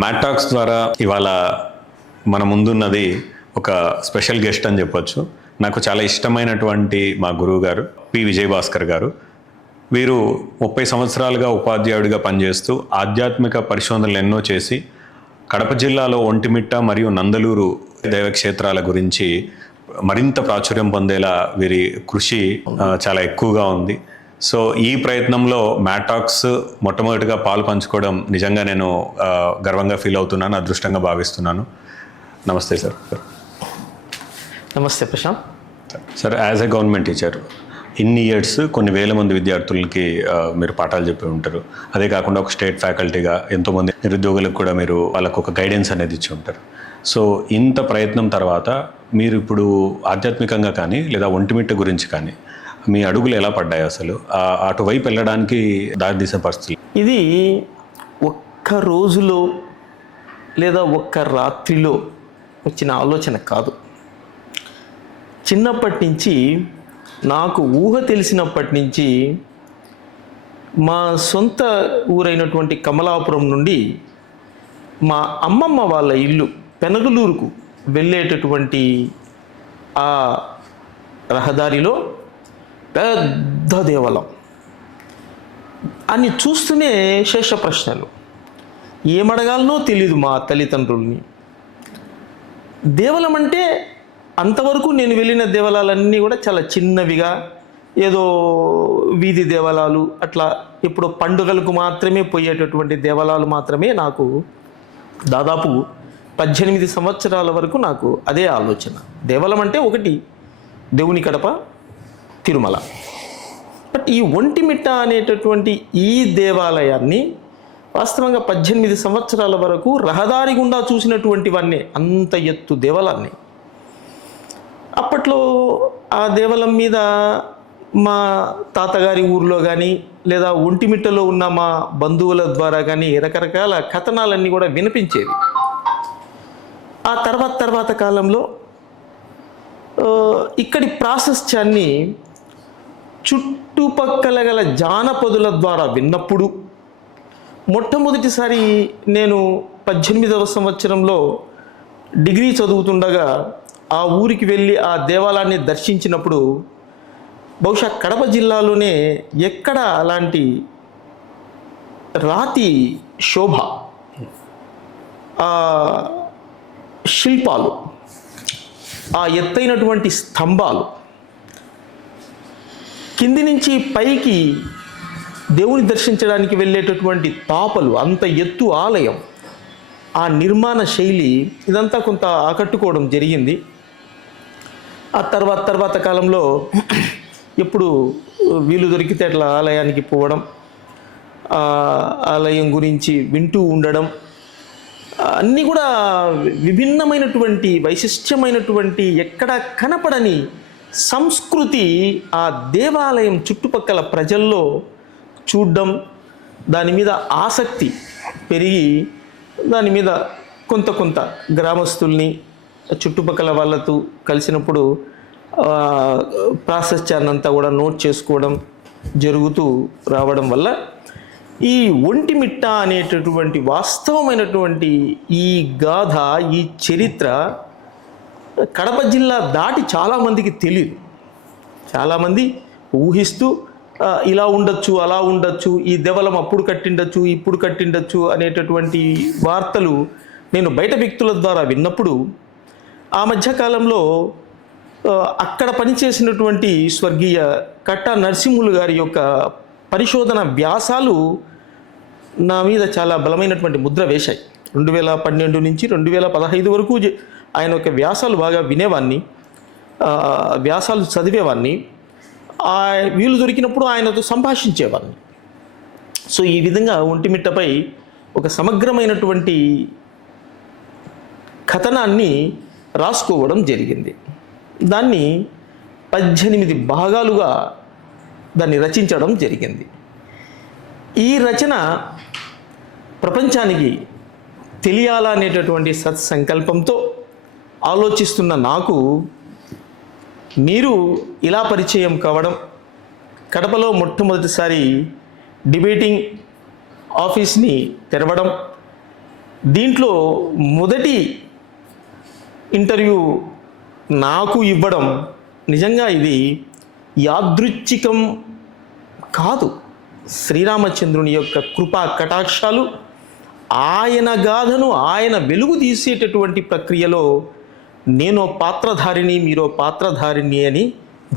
మ్యాటాక్స్ ద్వారా ఇవాళ మన ముందున్నది ఒక స్పెషల్ గెస్ట్ అని చెప్పొచ్చు. నాకు చాలా ఇష్టమైనటువంటి మా గురువు గారు పి విజయభాస్కర్ గారు. వీరు 30 సంవత్సరాలుగా ఉపాధ్యాయుడిగా పనిచేస్తూ ఆధ్యాత్మిక పరిశోధనలు ఎన్నో చేసి కడప జిల్లాలో ఒంటిమిట్ట మరియు నందలూరు దైవక్షేత్రాల గురించి మరింత ప్రాచుర్యం పొందేలా వీరి కృషి చాలా ఎక్కువగా ఉంది. సో ఈ ప్రయత్నంలో మ్యాటాక్స్ మొట్టమొదటిగా పాలు పంచుకోవడం నిజంగా నేను గర్వంగా ఫీల్ అవుతున్నాను, అదృష్టంగా భావిస్తున్నాను. నమస్తే సార్. నమస్తే Prashant. Sir, as a government teacher ఇన్ని ఇయర్స్ కొన్ని వేల మంది విద్యార్థులకి మీరు పాఠాలు చెప్పి ఉంటారు. అదే కాకుండా ఒక స్టేట్ ఫ్యాకల్టీగా ఎంతోమంది నిరుద్యోగులకు కూడా మీరు వాళ్ళకు ఒక గైడెన్స్ అనేది ఇచ్చి ఉంటారు. సో ఇంత ప్రయత్నం తర్వాత మీరు ఇప్పుడు ఆధ్యాత్మికంగా కానీ లేదా ఒంటిమిట్ట గురించి కానీ మీ అడుగులు ఎలా పడ్డాయి? అసలు అటువైపు వెళ్ళడానికి దారితీసే పరిస్థితులు? ఇది ఒక్క రోజులో లేదా ఒక్క రాత్రిలో వచ్చిన ఆలోచన కాదు. చిన్నప్పటి నుంచి, నాకు ఊహ తెలిసినప్పటి నుంచి మా సొంత ఊరైనటువంటి కమలాపురం నుండి మా అమ్మమ్మ వాళ్ళ ఇల్లు పెనగలూరుకు వెళ్ళేటటువంటి ఆ రహదారిలో పెద్ద దేవాలయం అని చూస్తూనే శేష ప్రశ్నలు. ఏమడగాలనో తెలీదు మా తల్లిదండ్రుల్ని. దేవాలయం అంటే అంతవరకు నేను వెళ్ళిన దేవాలయాలన్నీ కూడా చాలా చిన్నవిగా, ఏదో వీధి దేవాలయాలు, అట్లా ఇప్పుడు పండుగలకు మాత్రమే పోయేటటువంటి దేవాలయాలు మాత్రమే. నాకు దాదాపు 18 సంవత్సరాల వరకు నాకు అదే ఆలోచన. దేవాలయం అంటే ఒకటి దేవుని కడప, తిరుమల. బట్ ఈ ఒంటిమిట్ట అనేటటువంటి ఈ దేవాలయాన్ని వాస్తవంగా 18 సంవత్సరాల వరకు రహదారి గుండా చూసినటువంటివన్నీ, అంత ఎత్తు దేవాలయాన్ని. అప్పట్లో ఆ దేవాలయం మీద మా తాతగారి ఊర్లో కానీ లేదా ఒంటిమిట్టలో ఉన్న మా బంధువుల ద్వారా కానీ రకరకాల కథనాలన్నీ కూడా వినిపించేవి. ఆ తర్వాత కాలంలో ఇక్కడి ప్రాశస్త్యాన్ని చుట్టుపక్కల గల జానపదుల ద్వారా విన్నప్పుడు, మొట్టమొదటిసారి నేను 18వ సంవత్సరంలో డిగ్రీ చదువుతుండగా ఆ ఊరికి వెళ్ళి ఆ దేవాలయాన్ని దర్శించినప్పుడు, బహుశా కడప జిల్లాలోనే ఎక్కడ అలాంటి రాతి శోభ, శిల్పాలు, ఆ ఎత్తైనటువంటి స్తంభాలు, కింది నుంచి పైకి దేవుని దర్శించడానికి వెళ్ళేటటువంటి తాపలు, అంత ఎత్తు ఆలయం, ఆ నిర్మాణ శైలి, ఇదంతా కొంత ఆకట్టుకోవడం జరిగింది. ఆ తర్వాత కాలంలో ఎప్పుడు వీలు దొరికితే అట్లా ఆలయానికి పోవడం, ఆలయం గురించి వింటూ ఉండడం, అన్నీ కూడా విభిన్నమైనటువంటి వైశిష్ట్యమైనటువంటి ఎక్కడ కనపడని సంస్కృతి ఆ దేవాలయం చుట్టుపక్కల ప్రజల్లో చూడడం, దాని మీద ఆసక్తి పెరిగి దాని మీద కొంత గ్రామస్తుల్ని చుట్టుపక్కల వాళ్ళతో కలిసినప్పుడు ప్రాశస్త్యాన్ని అంతా కూడా నోట్ చేసుకోవడం జరుగుతూ రావడం వల్ల ఈ ఒంటిమిట్ట అనేటటువంటి వాస్తవమైనటువంటి ఈ గాథ, ఈ చరిత్ర కడప జిల్లా దాటి చాలామందికి తెలియదు. చాలామంది ఊహిస్తూ ఇలా ఉండొచ్చు, అలా ఉండొచ్చు, ఈ దేవాలయం అప్పుడు కట్టిండొచ్చు, ఇప్పుడు కట్టిండొచ్చు అనేటటువంటి వార్తలు నేను బయట వ్యక్తుల ద్వారా విన్నప్పుడు, ఆ మధ్యకాలంలో అక్కడ పనిచేసినటువంటి స్వర్గీయ కట్టా నరసింహులు గారి యొక్క పరిశోధన వ్యాసాలు నా మీద చాలా బలమైనటువంటి ముద్ర వేశాయి. 2012 నుంచి 2015 వరకు ఆయన యొక్క వ్యాసాలు బాగా వినేవాడిని, వ్యాసాలు చదివేవాడిని, వీలు దొరికినప్పుడు ఆయనతో సంభాషించేవాడిని. సో ఈ విధంగా ఒంటిమిట్టపై ఒక సమగ్రమైనటువంటి కథనాన్ని రాసుకోవడం జరిగింది. దాన్ని 18 భాగాలుగా దాన్ని రచించడం జరిగింది. ఈ రచన ప్రపంచానికి తెలియాలనేటటువంటి సత్సంకల్పంతో ఆలోచిస్తున్న నాకు మీరు ఇలా పరిచయం కావడం, కడపలో మొట్టమొదటిసారి డిబేటింగ్ ఆఫీస్ని తెరవడం, దీంట్లో మొదటి ఇంటర్వ్యూ నాకు ఇవ్వడం నిజంగా ఇది యాదృచ్ఛికం కాదు. శ్రీరామచంద్రుని యొక్క కృపా కటాక్షాలు, ఆయన గాథను ఆయన వెలుగు తీసేటటువంటి ప్రక్రియలో నేను పాత్రధారిని, మీరో పాత్రధారిని అని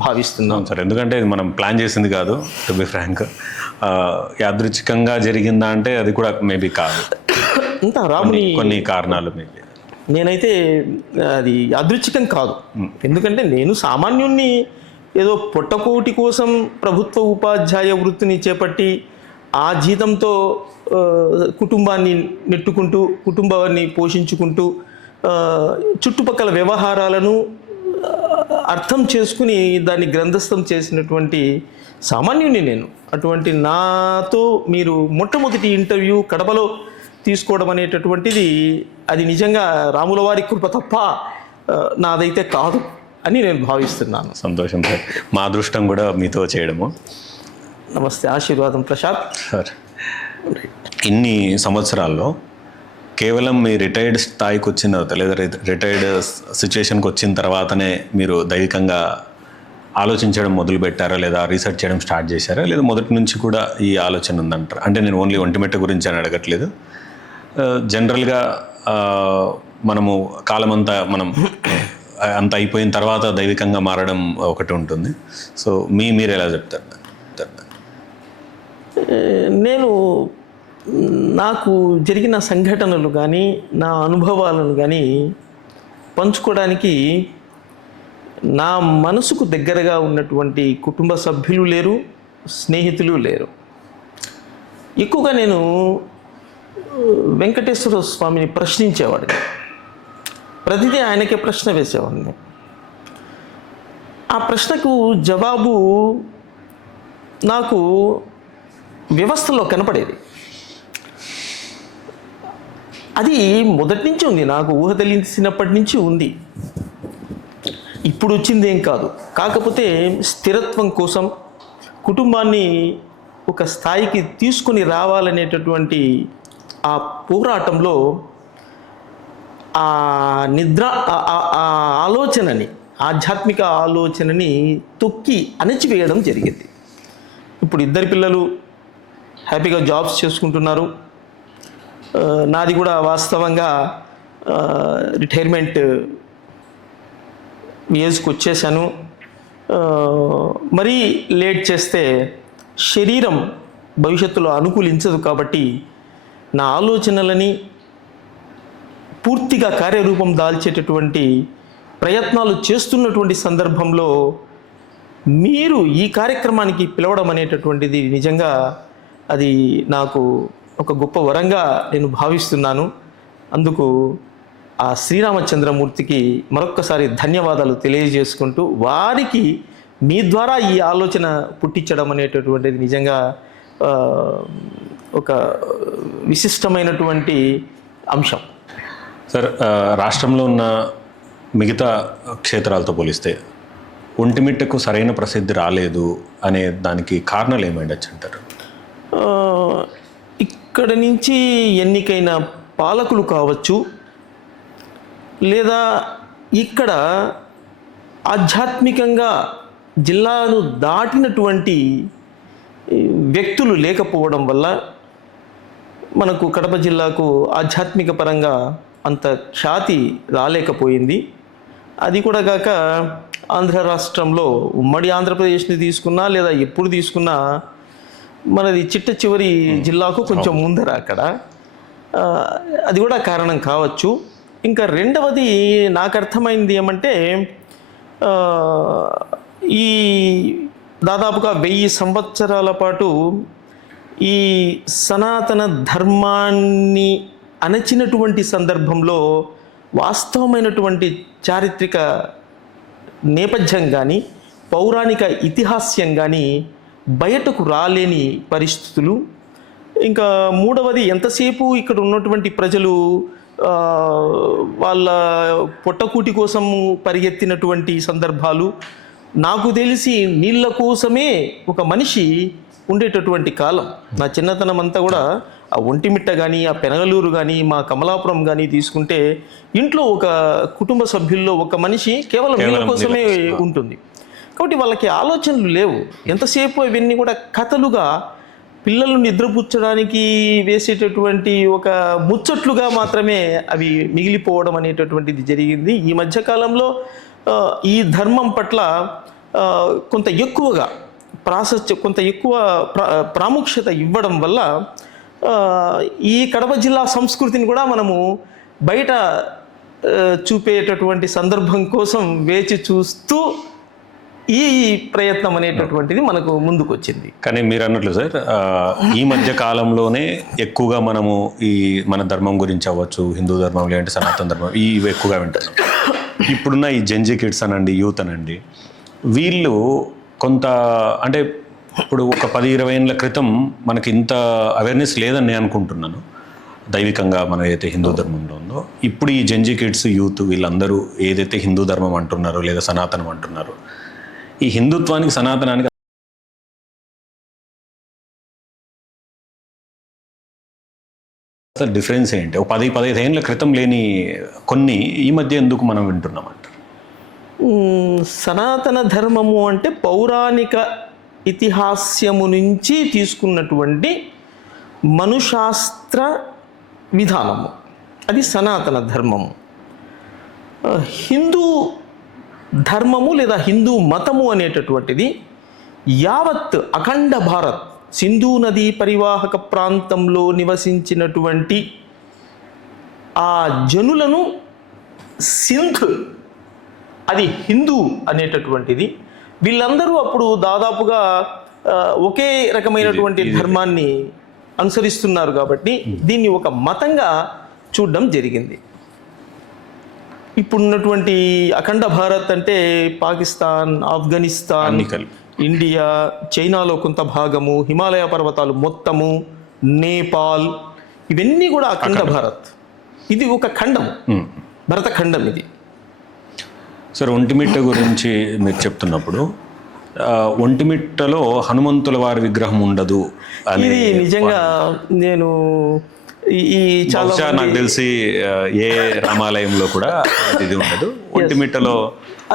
భావిస్తున్నాం. సార్, ఎందుకంటే ఇది మనం ప్లాన్ చేసింది కాదు, టు బి ఫ్రాంక్. యాదృచ్ఛికంగా జరిగిందా అంటే అది కూడా మేబీ కాదు, అంతా రాముని కొన్ని కారణాలు మేబీ. నేనైతే అది యాదృచ్ఛికం కాదు. ఎందుకంటే నేను సామాన్యుణ్ణి, ఏదో పొట్టకోటి కోసం ప్రభుత్వ ఉపాధ్యాయ వృత్తిని చేపట్టి ఆ జీతంతో కుటుంబాన్ని నెట్టుకుంటూ, కుటుంబాన్ని పోషించుకుంటూ, చుట్టుపక్కల వ్యవహారాలను అర్థం చేసుకుని దాన్ని గ్రంథస్థం చేసినటువంటి సామాన్యుని నేను. అటువంటి నాతో మీరు మొట్టమొదటి ఇంటర్వ్యూ కడపలో తీసుకోవడం అనేటటువంటిది అది నిజంగా రాముల వారి కృప తప్ప నాదైతే కాదు అని నేను భావిస్తున్నాను. సంతోషం సార్, మా అదృష్టం కూడా మీతో చేయడము. నమస్తే, ఆశీర్వాదం ప్రసాద్. సార్, ఇన్ని సంవత్సరాల్లో కేవలం మీ రిటైర్డ్ స్థాయికి వచ్చిన తర్వాత, లేదా రిటైర్డ్ సిచ్యువేషన్కి వచ్చిన తర్వాతనే మీరు దైవికంగా ఆలోచించడం మొదలు పెట్టారా, లేదా రీసెర్చ్ చేయడం స్టార్ట్ చేశారా, లేదా మొదటి నుంచి కూడా ఈ ఆలోచన ఉందంటారా? అంటే నేను ఓన్లీ ఒంటిమిట్ట గురించి అని అడగట్లేదు. జనరల్గా మనము కాలమంతా మనం అంత అయిపోయిన తర్వాత దైవికంగా మారడం ఒకటి ఉంటుంది. సో మీరు ఎలా చెప్తారు? నేను నాకు జరిగిన సంఘటనలు కానీ నా అనుభవాలను కానీ పంచుకోవడానికి నా మనసుకు దగ్గరగా ఉన్నటువంటి కుటుంబ సభ్యులు లేరు, స్నేహితులు లేరు. ఎక్కువగా నేను వెంకటేశ్వర స్వామిని ప్రశ్నించేవాడిని. ప్రతిదీ ఆయనకే ప్రశ్న వేసేవాడిని. ఆ ప్రశ్నకు జవాబు నాకు వ్యవస్థలో కనపడేది. అది మొదటి నుంచి ఉంది, నాకు ఊహ తెలిసినప్పటి నుంచి ఉంది. ఇప్పుడు వచ్చింది ఏం కాదు. కాకపోతే స్థిరత్వం కోసం, కుటుంబాన్ని ఒక స్థాయికి తీసుకుని రావాలనేటటువంటి ఆ పోరాటంలో ఆ ఆలోచనని, ఆధ్యాత్మిక ఆలోచనని తొక్కి అణచివేయడం జరిగింది. ఇప్పుడు ఇద్దరు పిల్లలు హ్యాపీగా జాబ్స్ చేసుకుంటున్నారు. నాది కూడా వాస్తవంగా రిటైర్మెంట్ ఏజ్కి వచ్చేసాను. మరీ లేట్ చేస్తే శరీరం భవిష్యత్తులో అనుకూలించదు. కాబట్టి నా ఆలోచనలని పూర్తిగా కార్యరూపం దాల్చేటటువంటి ప్రయత్నాలు చేస్తున్నటువంటి సందర్భంలో మీరు ఈ కార్యక్రమానికి పిలవడం అనేటటువంటిది నిజంగా అది నాకు ఒక గొప్ప వరంగా నేను భావిస్తున్నాను. అందుకు ఆ శ్రీరామచంద్రమూర్తికి మరొక్కసారి ధన్యవాదాలు తెలియజేసుకుంటూ, వారికి మీ ద్వారా ఈ ఆలోచన పుట్టించడం అనేటటువంటిది నిజంగా ఒక విశిష్టమైనటువంటి అంశం. సార్, రాష్ట్రంలో ఉన్న మిగతా క్షేత్రాలతో పోలిస్తే ఒంటిమిట్టకు సరైన ప్రసిద్ధి రాలేదు అనే దానికి కారణాలు ఏమైండొచ్చు అంటారు? ఇక్కడ నుంచి ఎన్నికైన పాలకులు కావచ్చు, లేదా ఇక్కడ ఆధ్యాత్మికంగా జిల్లాను దాటినటువంటి వ్యక్తులు లేకపోవడం వల్ల మనకు కడప జిల్లాకు ఆధ్యాత్మిక పరంగా అంత ఖ్యాతి రాలేకపోయింది. అది కూడా కాక ఆంధ్ర రాష్ట్రంలో, ఉమ్మడి ఆంధ్రప్రదేశ్ని తీసుకున్నా లేదా ఎప్పుడు తీసుకున్నా మనది చిట్ట చివరి జిల్లాకు కొంచెం ముందర అక్కడ. అది కూడా కారణం కావచ్చు. ఇంకా రెండవది నాకు అర్థమైంది ఏమంటే, ఈ దాదాపుగా 1000 సంవత్సరాల పాటు ఈ సనాతన ధర్మాన్ని అణచినటువంటి సందర్భంలో వాస్తవమైనటువంటి చారిత్రక నేపథ్యం కానీ, పౌరాణిక ఇతిహాస్యం కానీ బయటకు రాలేని పరిస్థితులు. ఇంకా మూడవది, ఎంతసేపు ఇక్కడ ఉన్నటువంటి ప్రజలు వాళ్ళ పొట్టకూటి కోసం పరిగెత్తినటువంటి సందర్భాలు. నాకు తెలిసి నీళ్ళ కోసమే ఒక మనిషి ఉండేటటువంటి కాలం. నా చిన్నతనం అంతా కూడా ఆ ఒంటిమిట్ట కానీ, ఆ పెనగలూరు కానీ, మా కమలాపురం కానీ తీసుకుంటే ఇంట్లో ఒక కుటుంబ సభ్యుల్లో ఒక మనిషి కేవలం నీళ్ళ కోసమే ఉంటుంది. కాబట్టి వాళ్ళకి ఆలోచనలు లేవు. ఎంతసేపు అవన్నీ కూడా కథలుగా పిల్లలు నిద్రపుచ్చడానికి వేసేటటువంటి ఒక ముచ్చట్లుగా మాత్రమే అవి మిగిలిపోవడం అనేటటువంటిది జరిగింది. ఈ మధ్యకాలంలో ఈ ధర్మం పట్ల కొంత ఎక్కువగా కొంత ఎక్కువ ప్రాముఖ్యత ఇవ్వడం వల్ల ఈ కడప జిల్లా సంస్కృతిని కూడా మనము బయట చూపేటటువంటి సందర్భం కోసం వేచి చూస్తూ ఈ ప్రయత్నం అనేటటువంటిది మనకు ముందుకు వచ్చింది. కానీ మీరు అన్నట్లు సార్, ఈ మధ్య కాలంలోనే ఎక్కువగా మనము ఈ మన ధర్మం గురించి అవ్వచ్చు, హిందూ ధర్మం లేదంటే సనాతన ధర్మం, ఇవి ఎక్కువగా వింటున్నాం. ఇప్పుడున్న ఈ జెన్జీ కిడ్స్ అనండి, యూత్ అనండి, వీళ్ళు కొంత అంటే ఇప్పుడు ఒక 10-20 ఏళ్ళ క్రితం మనకి ఇంత అవేర్నెస్ లేదని నేను అనుకుంటున్నాను దైవికంగా మన ఏదైతే హిందూ ధర్మంలో ఉందో. ఇప్పుడు ఈ జెన్జీ కిడ్స్, యూత్ వీళ్ళందరూ ఏదైతే హిందూ ధర్మం అంటున్నారో లేదా సనాతనం అంటున్నారో, ఈ హిందుత్వానికి సనాతనానికి అసలు డిఫరెన్స్ ఏంటి? ఒక 10-15 ఏళ్ళ క్రితం లేని కొన్ని ఈ మధ్య ఎందుకు మనం వింటున్నామంట? సనాతన ధర్మము అంటే పౌరాణిక ఇతిహాస్యము నుంచి తీసుకున్నటువంటి మనుశాస్త్ర విధానము, అది సనాతన ధర్మము. హిందూ ధర్మము లేదా హిందూ మతము అనేటటువంటిది యావత్ అఖండ భారత్, సింధు నదీ పరివాహక ప్రాంతంలో నివసించినటువంటి ఆ జనులను సింధ్, అది హిందూ అనేటటువంటిది. వీళ్ళందరూ అప్పుడు దాదాపుగా ఒకే రకమైనటువంటి ధర్మాన్ని అనుసరిస్తున్నారు కాబట్టి దీన్ని ఒక మతంగా చూడడం జరిగింది. ఇప్పుడున్నటువంటి అఖండ భారత్ అంటే పాకిస్తాన్, ఆఫ్ఘనిస్తాన్, ఇండియా, చైనాలో కొంత భాగము, హిమాలయ పర్వతాలు మొత్తము, నేపాల్, ఇవన్నీ కూడా అఖండ భారత్. ఇది ఒక ఖండం, భరత ఖండం ఇది. సార్, ఒంటిమిట్ట గురించి మీరు చెప్తున్నప్పుడు ఒంటిమిట్టలో హనుమంతుల వారి విగ్రహం ఉండదు అని, ఇది నిజంగా నేను ఈ చాలా నాకు తెలిసి ఏ రామాలయంలో కూడా ఇది ఉండదు. ఒంటిమిట్టలో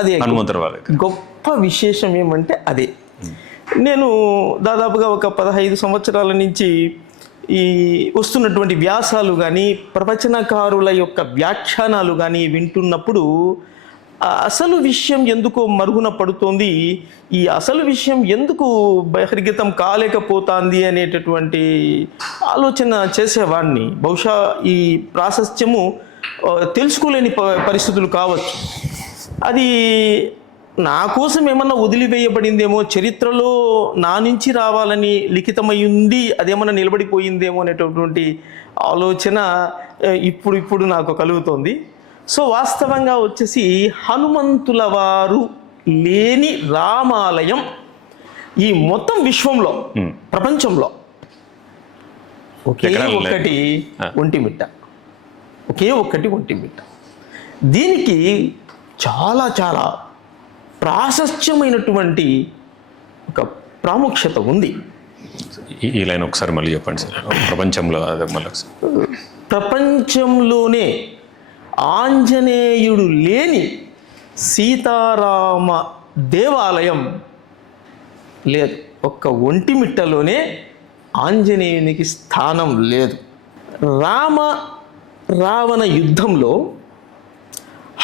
అదే హనుమంతుల వారి గొప్ప విశేషం ఏమంటే అదే. నేను దాదాపుగా ఒక 15 సంవత్సరాల నుంచి ఈ వస్తున్నటువంటి వ్యాసాలు కానీ, ప్రవచనకారుల యొక్క వ్యాఖ్యానాలు కానీ వింటున్నప్పుడు అసలు విషయం ఎందుకో మరుగున పడుతోంది, ఈ అసలు విషయం ఎందుకు బహిర్గతం కాలేకపోతుంది అనేటటువంటి ఆలోచన చేసేవాడిని. బహుశా ఈ ప్రాశస్త్యము తెలుసుకోలేని పరిస్థితులు కావచ్చు. అది నా కోసం ఏమన్నా వదిలివేయబడిందేమో, చరిత్రలో నా నుంచి రావాలని లిఖితమై ఉంది, అదేమన్నా నిలబడిపోయిందేమో అనేటటువంటి ఆలోచన ఇప్పుడు నాకు కలుగుతోంది. సో వాస్తవంగా వచ్చేసి హనుమంతుల వారు లేని రామాలయం ఈ మొత్తం విశ్వంలో, ప్రపంచంలో ఒకే ఒక్కటి ఒంటిమిట్ట, ఒకే ఒక్కటి ఒంటిమిట్ట. దీనికి చాలా చాలా ప్రాశస్త్యమైనటువంటి ఒక ప్రాముఖ్యత ఉంది. ఈ లైన్ ఒకసారి మళ్ళీ చెప్పండి సార్. ప్రపంచంలో ప్రపంచంలోనే ఆంజనేయుడు లేని సీతారామ దేవాలయం లేదు. ఒక్క ఒంటిమిట్టలోనే ఆంజనేయునికి స్థానం లేదు. రావణ యుద్ధంలో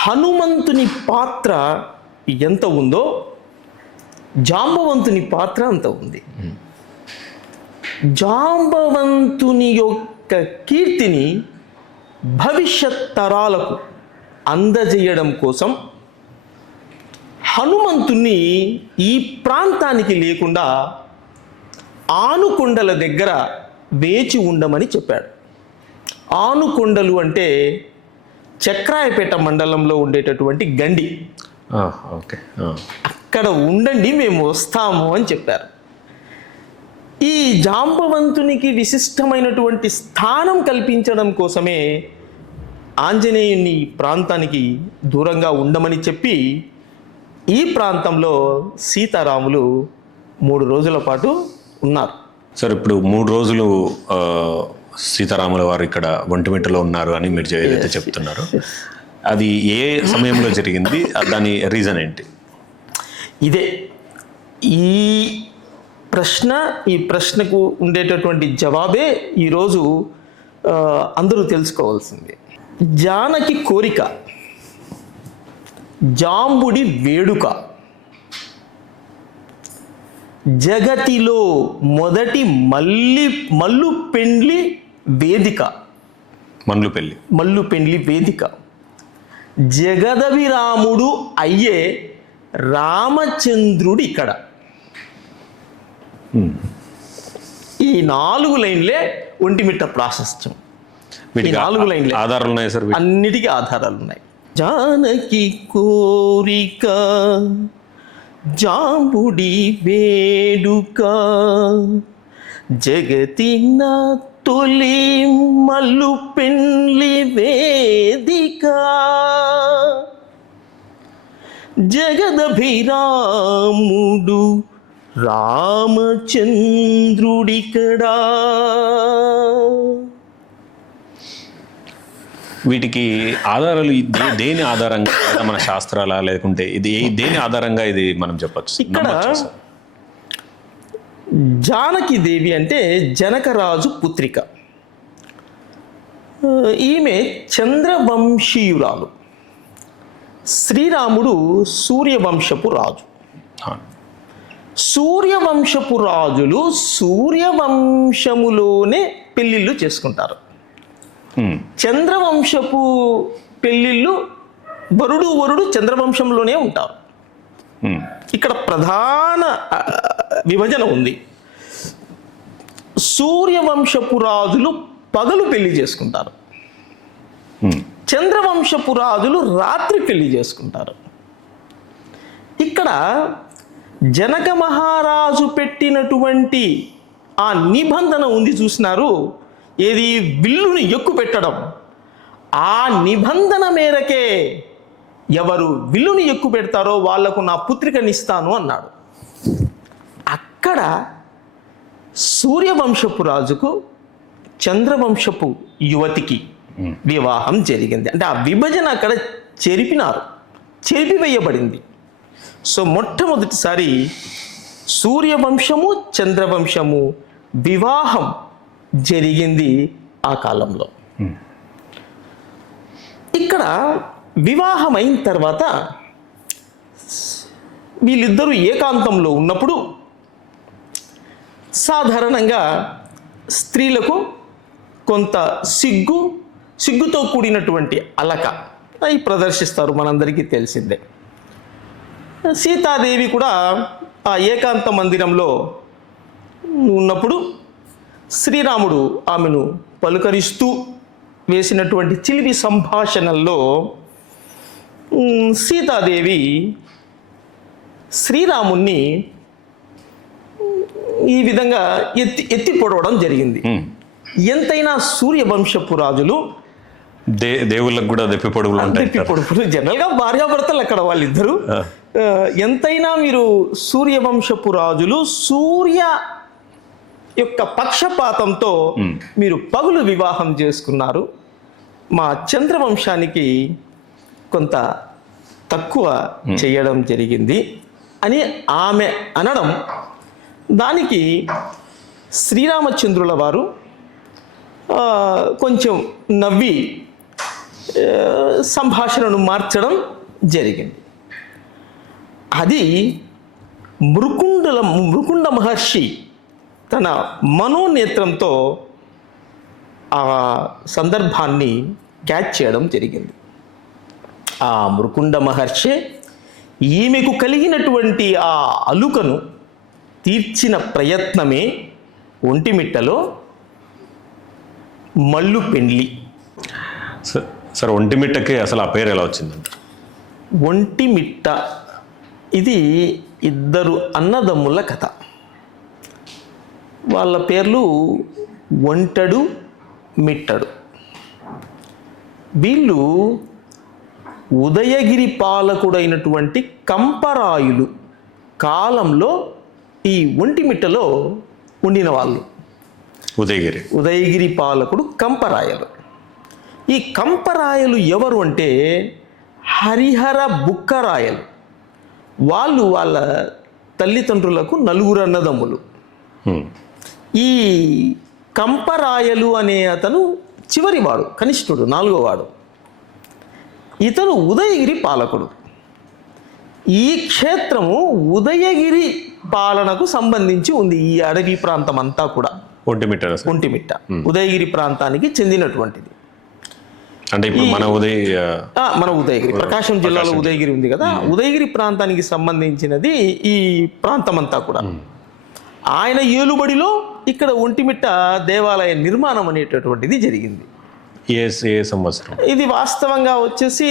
హనుమంతుని పాత్ర ఎంత ఉందో జాంబవంతుని పాత్ర అంత ఉంది. జాంబవంతుని యొక్క కీర్తిని భవిష్యత్ తరాలకు అందజేయడం కోసం హనుమంతుని ఈ ప్రాంతానికి లేకుండా ఆనుకొండల దగ్గర వేచి ఉండమని చెప్పాడు. ఆనుకొండలు అంటే చక్రాయపేట మండలంలో ఉండేటటువంటి గండి. ఓకే, అక్కడ ఉండండి, మేము వస్తాము అని చెప్పారు. ఈ జాంబవంతునికి విశిష్టమైనటువంటి స్థానం కల్పించడం కోసమే ఆంజనేయుని ప్రాంతానికి దూరంగా ఉండమని చెప్పి ఈ ప్రాంతంలో సీతారాములు 3 రోజుల పాటు ఉన్నారు. సార్ ఇప్పుడు 3 రోజులు సీతారాముల వారు ఇక్కడ ఒంటిమిట్టలో ఉన్నారు అని మీరు ఏదైతే చెప్తున్నారు, అది ఏ సమయంలో జరిగింది, దాని రీజన్ ఏంటి? ఇదే ఈ ప్రశ్నకు ఉండేటటువంటి జవాబే ఈరోజు అందరూ తెలుసుకోవాల్సింది. జానకి కోరిక, జాంబుడి వేడుక, జగతిలో మొదటి మల్లు పెండ్లి వేదిక, మల్లు పెండ్లి వేదిక, జగదభిరాముడు అయ్యే రామచంద్రుడు ఇక్కడ. ఈ 4 లైన్లే ఒంటిమిట్ట ప్రాశస్త్యం. ఈ 4 లైన్లే ఆధారాలు ఉన్నాయి సార్, అన్నిటికీ ఆధారాలు ఉన్నాయి. జానకి కోరిక, జాంబుడి వేడుక, జగతిన తొలి మల్లు పెండ్లి వేదిక, జగదభిరాముడు రామచంద్రుడికడా. వీటికి ఆధారాలు దేని ఆధారంగా, మన శాస్త్రాల లేకుంటే ఇది దేని ఆధారంగా ఇది మనం చెప్పచ్చు? ఇక్కడ జానకి దేవి అంటే జనకరాజు పుత్రిక. ఈమె చంద్రవంశీయురాలు. శ్రీరాముడు సూర్యవంశపు రాజు. సూర్యవంశపు రాజులు సూర్యవంశములోనే పెళ్ళిళ్ళు చేసుకుంటారు. చంద్రవంశపు పెళ్ళిళ్ళు వరుడు చంద్రవంశంలోనే ఉంటారు. ఇక్కడ ప్రధాన విభజన ఉంది. సూర్యవంశపు రాజులు పగలు పెళ్లి చేసుకుంటారు, చంద్రవంశపు రాజులు రాత్రి పెళ్లి చేసుకుంటారు. ఇక్కడ జనక మహారాజు పెట్టినటువంటి ఆ నిబంధన ఉంది చూసినారు, ఏది విల్లుని ఎక్కు పెట్టడం. ఆ నిబంధన మేరకే ఎవరు విల్లుని ఎక్కు పెడతారో వాళ్లకు నా పుత్రికనిస్తాను అన్నాడు. అక్కడ సూర్యవంశపు రాజుకు చంద్రవంశపు యువతికి వివాహం జరిగింది. అంటే ఆ విభజన అక్కడ చెరిపివేయబడింది. సో మొట్టమొదటిసారి సూర్యవంశము చంద్రవంశము వివాహం జరిగింది ఆ కాలంలో. ఇక్కడ వివాహం అయిన తర్వాత వీళ్ళిద్దరూ ఏకాంతంలో ఉన్నప్పుడు సాధారణంగా స్త్రీలకు కొంత సిగ్గుతో కూడినటువంటి అలక అవి ప్రదర్శిస్తారు, మనందరికీ తెలిసిందే. సీతాదేవి కూడా ఆ ఏకాంత మందిరంలో ఉన్నప్పుడు శ్రీరాముడు ఆమెను పలుకరిస్తూ వేసినటువంటి చిలిపి సంభాషణల్లో సీతాదేవి శ్రీరాముణ్ణి ఈ విధంగా ఎత్తి పొడవడం జరిగింది. ఎంతైనా సూర్యవంశపు రాజులు దేవుళ్ళకు కూడా దెప్పి పొడుపులు జనరల్గా భార్యాభర్తలు అక్కడ వాళ్ళిద్దరూ. ఎంతైనా మీరు సూర్యవంశపు రాజులు సూర్య యొక్క పక్షపాతంతో మీరు పగులు వివాహం చేసుకున్నారు, మా చంద్రవంశానికి కొంత తక్కువ చేయడం జరిగింది అని ఆమె అనడం, దానికి శ్రీరామచంద్రుల వారు కొంచెం నవ్వి సంభాషణను మార్చడం అది మృకుండ మహర్షి తన మనోనేత్రంతో ఆ సందర్భాన్ని క్యాచ్ చేయడం జరిగింది. ఆ మృకుండ మహర్షి ఈమెకు కలిగినటువంటి ఆ అలుకను తీర్చిన ప్రయత్నమే ఒంటిమిట్టలో మల్లు పెండ్లి. సార్, ఒంటిమిట్టకి అసలు ఆ పేరు ఎలా వచ్చిందండి? ఒంటిమిట్ట ఇది ఇద్దరు అన్నదమ్ముల కథ. వాళ్ళ పేర్లు ఒంటడు, మిట్టడు. వీళ్ళు ఉదయగిరి పాలకుడైనటువంటి కంపరాయులు కాలంలో ఈ ఒంటిమిట్టలో ఉండిన వాళ్ళు. ఉదయగిరి పాలకుడు కంపరాయలు. ఈ కంపరాయలు ఎవరు అంటే హరిహర బుక్కరాయలు. వాళ్ళు వాళ్ళ తల్లిదండ్రులకు 4 అన్నదమ్ములు. ఈ కంపరాయలు అనే అతను చివరివాడు, కనిష్ఠుడు, 4వ వాడు. ఇతను ఉదయగిరి పాలకుడు. ఈ క్షేత్రము ఉదయగిరి పాలనకు సంబంధించి ఉంది. ఈ అడవి ప్రాంతం అంతా కూడా ఒంటిమిట్ట ఉదయగిరి ప్రాంతానికి చెందినటువంటిది. అంటే ఇప్పుడు మన ఉదయగిరి ప్రకాశం జిల్లాలో ఉదయగిరి ఉంది కదా, ఉదయగిరి ప్రాంతానికి సంబంధించినది ఈ ప్రాంతం అంతా కూడా. ఆయన ఏలుబడిలో ఇక్కడ ఒంటిమిట్ట దేవాలయ నిర్మాణం అనేటటువంటిది జరిగింది. ఏ సంవత్సరం ఇది వాస్తవంగా వచ్చేసి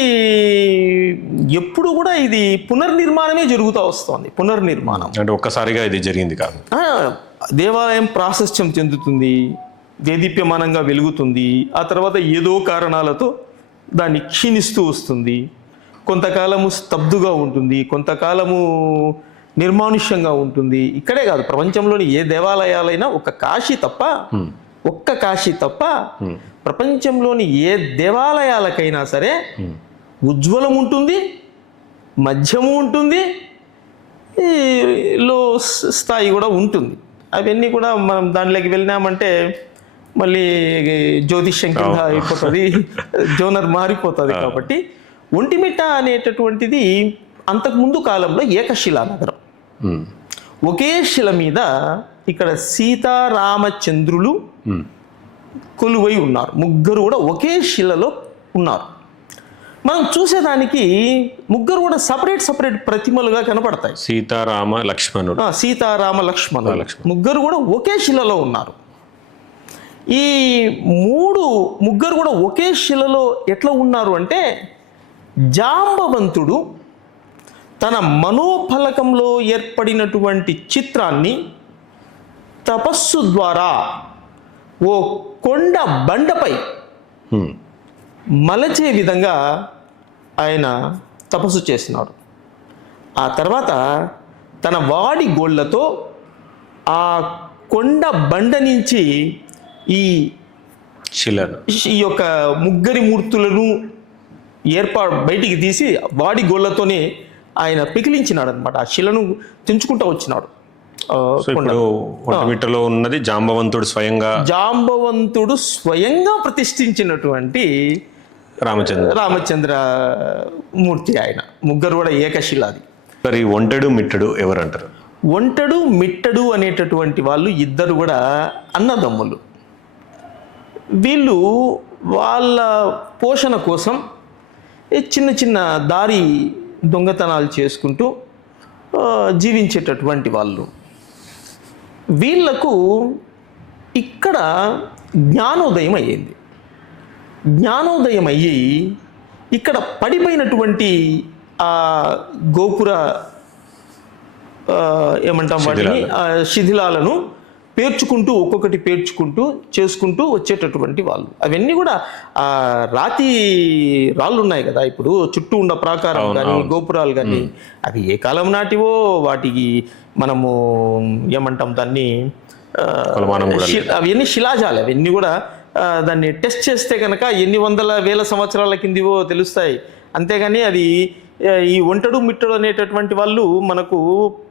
ఎప్పుడు కూడా ఇది పునర్నిర్మాణమే జరుగుతూ వస్తుంది. పునర్నిర్మాణం అంటే ఒక్కసారిగా ఇది జరిగింది కాదు. దేవాలయం ప్రాశస్త్యం చెందుతుంది, దేదీప్యమానంగా వెలుగుతుంది. ఆ తర్వాత ఏదో కారణాలతో దాన్ని క్షీణిస్తూ వస్తుంది. కొంతకాలము స్తబ్దుగా ఉంటుంది, కొంతకాలము నిర్మానుష్యంగా ఉంటుంది. ఇక్కడే కాదు, ప్రపంచంలోని ఏ దేవాలయాలైనా ఒక్క కాశీ తప్ప ప్రపంచంలోని ఏ దేవాలయాలకైనా సరే ఉజ్వలం ఉంటుంది, మధ్యము ఉంటుంది, లో స్థాయి కూడా ఉంటుంది. అవన్నీ కూడా మనం దానిలోకి వెళ్ళినామంటే మళ్ళీ జ్యోతిష్యం కింద అయిపోతుంది, జోనర్ మారిపోతుంది. కాబట్టి ఒంటిమిట్ట అనేటటువంటిది అంతకుముందు కాలంలో ఏకశిలా నగరం. ఒకే శిల మీద ఇక్కడ సీతారామచంద్రులు కొలువై ఉన్నారు. ముగ్గురు కూడా ఒకే శిలలో ఉన్నారు. మనం చూసేదానికి ముగ్గురు కూడా సపరేట్ ప్రతిమలుగా కనపడతాయి. సీతారామ లక్ష్మణులు ముగ్గురు కూడా ఒకే శిలలో ఉన్నారు. ఈ ముగ్గురు కూడా ఒకే శిలలో ఎట్లా ఉన్నారు అంటే, జాంబవంతుడు తన మనోఫలకంలో ఏర్పడినటువంటి చిత్రాన్ని తపస్సు ద్వారా ఓ కొండ బండపై మలచే విధంగా ఆయన తపస్సు చేసినాడు. ఆ తర్వాత తన వాడి గోళ్లతో ఆ కొండ బండ నుంచి ఈ యొక్క ముగ్గురి మూర్తులను బయటికి తీసి వాడి గోళ్లతోనే ఆయన పికిలించినాడు అనమాట. ఆ శిలను తెంచుకుంటూ వచ్చినాడు. ఉన్నది జాంబవంతుడు స్వయంగా ప్రతిష్ఠించినటువంటి రామచంద్ర మూర్తి. ఆయన ముగ్గురు కూడా ఏకశిలాది. మరి ఒంటెడు మిట్టడు ఎవరంటారు? ఒంటెడు మిట్టడు అనేటటువంటి వాళ్ళు ఇద్దరు కూడా అన్నదమ్ములు. వీళ్ళు వాళ్ళ పోషణ కోసం చిన్న దారి దొంగతనాలు చేసుకుంటూ జీవించేటటువంటి వాళ్ళు. వీళ్లకు ఇక్కడ జ్ఞానోదయం అయ్యింది. జ్ఞానోదయం అయ్యి ఇక్కడ పడిపోయినటువంటి ఆ గోపుర ఏమంటాం వాటిని శిథిలాలను ఒక్కొక్కటి పేర్చుకుంటూ చేసుకుంటూ వచ్చేటటువంటి వాళ్ళు. అవన్నీ కూడా రాతి రాళ్ళు ఉన్నాయి కదా ఇప్పుడు చుట్టూ ఉన్న ప్రాకారం కానీ గోపురాలు కానీ, అవి ఏ కాలం నాటివో వాటికి మనము ఏమంటాం దాన్ని, అవన్నీ శిలాజాలు. అవన్నీ కూడా దాన్ని టెస్ట్ చేస్తే కనుక ఎన్ని వందల వేల సంవత్సరాల కిందివో తెలుస్తాయి. అంతేగాని అది ఈ ఒంటెడు మిట్టడు అనేటటువంటి వాళ్ళు మనకు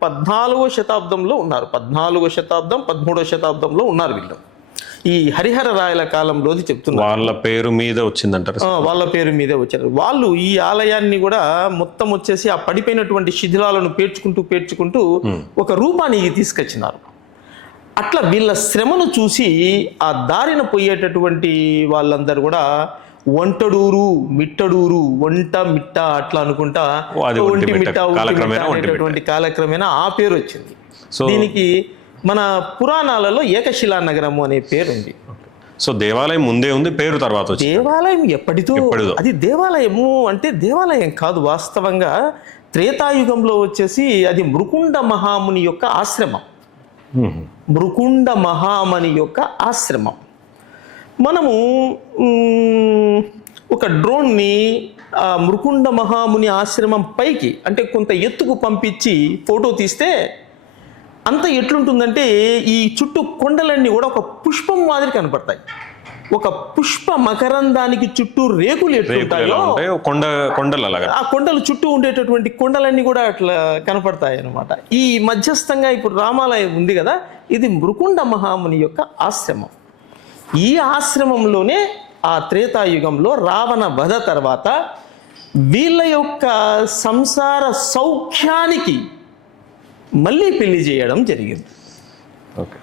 14వ శతాబ్దంలో ఉన్నారు. 14వ శతాబ్దం 13వ శతాబ్దంలో ఉన్నారు వీళ్ళు. ఈ హరిహర రాయల కాలంలోది చెప్తున్నారు. వాళ్ళ పేరు మీద వచ్చిందంటారు. వాళ్ళ పేరు మీదే వచ్చారు వాళ్ళు. ఈ ఆలయాన్ని కూడా మొత్తం వచ్చేసి ఆ పడిపోయినటువంటి శిథిలాలను పేర్చుకుంటూ ఒక రూపానికి తీసుకొచ్చినారు. అట్లా వీళ్ళ శ్రమను చూసి ఆ దారిన పోయేటటువంటి వాళ్ళందరూ కూడా ఒంటడూరు, మిట్టడూరు, మిట్ట అట్లా అనుకుంటా ఒంటిమిట్ట అనేటటువంటి కాలక్రమేణా ఆ పేరు వచ్చింది. దీనికి మన పురాణాలలో ఏకశిలా నగరము అనే పేరు ఉంది. సో దేవాలయం ముందే ఉంది, పేరు తర్వాత వచ్చింది. దేవాలయం ఎప్పటిదో అది దేవాలయము అంటే దేవాలయం కాదు. వాస్తవంగా త్రేతాయుగంలో వచ్చేసి అది మృకుండ మహాముని యొక్క ఆశ్రమం. మృకుండ మహాముని యొక్క ఆశ్రమం. మనము ఒక డ్రోన్ని ఆ మృకుండ మహాముని ఆశ్రమం పైకి అంటే కొంత ఎత్తుకు పంపించి ఫోటో తీస్తే అంత ఎట్లుంటుందంటే ఈ చుట్టూ కొండలన్నీ కూడా ఒక పుష్పం మాదిరి కనపడతాయి. ఒక పుష్ప మకరందానికి చుట్టూ రేకులు ఎట్లుంటాయో కొండలు అలాగా ఆ కొండలు చుట్టూ ఉండేటటువంటి కొండలన్నీ కూడా అట్లా కనపడతాయి అన్నమాట. ఈ మధ్యస్థంగా ఇప్పుడు రామాలయం ఉంది కదా, ఇది మృకుండ మహాముని యొక్క ఆశ్రమం. ఈ ఆశ్రమంలోనే ఆ త్రేతాయుగంలో రావణ వధ తర్వాత వీళ్ళ యొక్క సంసార సౌఖ్యానికి మళ్ళీ పెళ్లి చేయడం జరిగింది. ఓకే.